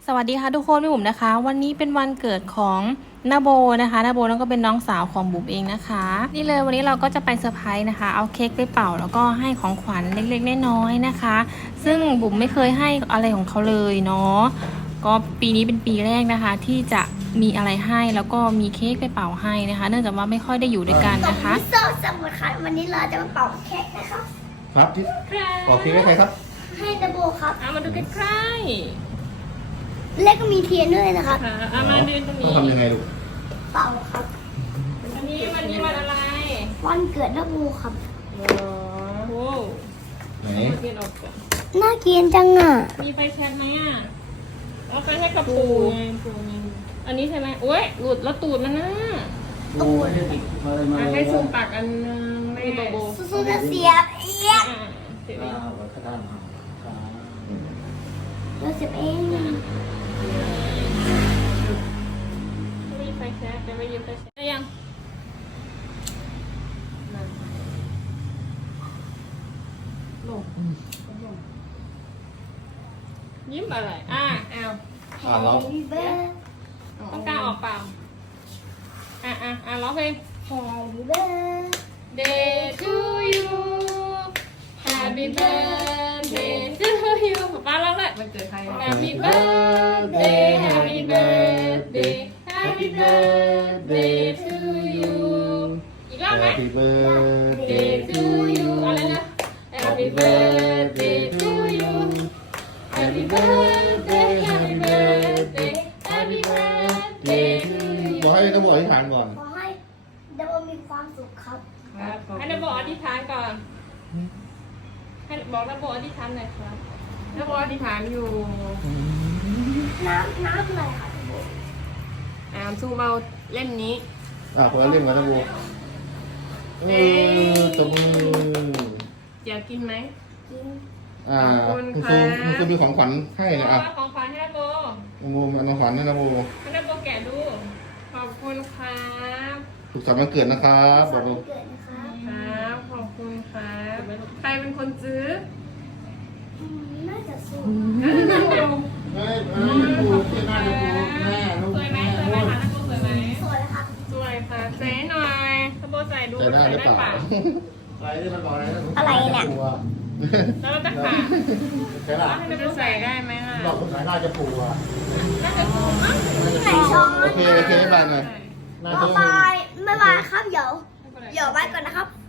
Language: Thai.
สวัสดีค่ะทุกคนพี่บุ๋มนะคะวันนี้เป็นวันเกิดของนาโบนะคะนาโบนั่นก็เป็นน้องสาวของบุ๋มเองนะคะนี่เลยวันนี้เราก็จะไปเซอร์ไพรส์นะคะเอาเค้กไปเป่าแล้วก็ให้ของขวัญเล็กๆน้อยๆนะคะซึ่งบุ๋มไม่เคยให้อะไรของเขาเลยเนาะก็ปีนี้เป็นปีแรกนะคะที่จะมีอะไรให้แล้วก็มีเค้กไปเป่าให้นะคะเนื่องจากว่าไม่ค่อยได้อยู่ด้วยกันนะคะโซสมุดค่ะวันนี้เราจะมาเป่าเค้กนะครับครับที่บอกเค้กให้ใครครับให้ดับโบครับเอามาดูใกล้แล้วก็มีเทียนด้วยนะครับๆค่ะเอามาเดินตรงต้อนี้งทำยังไงลูกเป่าครับวันนี้วันอะไรวันเกิดดับโบครับโอ้โหไหนเปลี่ยนออกก่อนน่ากินจังอ่ะมีไฟแช็กไหมอ่ะเอาไฟแช็กกับปูไงปูไงอันนี้ใช่ไหมโอ้ยหลุดแล้วตูดมันนะตูดให้ซูมปากอันนึงไม่โตโบสู้ๆจะเสียบเอี๊ยดเสร็จเราเสียบเองไม่มีไฟแช็กจะไม่ยืมไฟแช็กได้ยังยิ้มอะไรเอาแล้ว Happy birthday ต้องการออกเปล่าร้องเพลง Happy birthday Day to you Happy birthday to you ป้าร้องเลยมันเกิดใคร Happy birthday Happy birthday Happy birthday to you อีกรอบไหม Happy birthday Day to you อะไรนะ Happy birthday to you Happy birthday Happy birthday Happy birthday to you บอกให้ต้องบอกอธิษฐานก่อนขอให้ดับโบมีความสุขครับให้นโบอธิษฐานก่อน ให้บอกนโบอธิษฐานหน่อยครับนโบอธิษฐานอยู่น้ำอะไรครับดับโบซูมเอาเล่มนี้คนละเล่มกันนะบัวตบมืออยากกินไหมกินคุณครูมีของขวัญให้นะอ่ะของขวัญให้นโบน้องโมมีของขวัญให้นะโมให้นโบแกะดู ขอบคุณครับสุขสันต์วันเกิดนะครับบวัอกนลูกเกิดนะครับครับ ขอบคุณครับ ใครเป็นคนซื้อน่าจะสู้ไม่ดูที่หน้าดูแม่ลูกสวยไหมสวยไหมคะนโบสวยไหมสวยครับสวยค่ะใส่หน่อยนโบใส่ดูจะได้หรือเปล่าเปล่าอะไรที่มันบอกอะไรนะอะไรเนี่ยแล้วเราจะขาดใช่ป่ะให้นโบใส่ได้ไหมล่ะบอกคนไหนน่าจะปูอ่ะน่าจะถูกมั้งไหนช้อนโอเคบ๊ายบายหน่อยบ๊ายบายครับเดี๋ยวไว้ก่อนนะครับ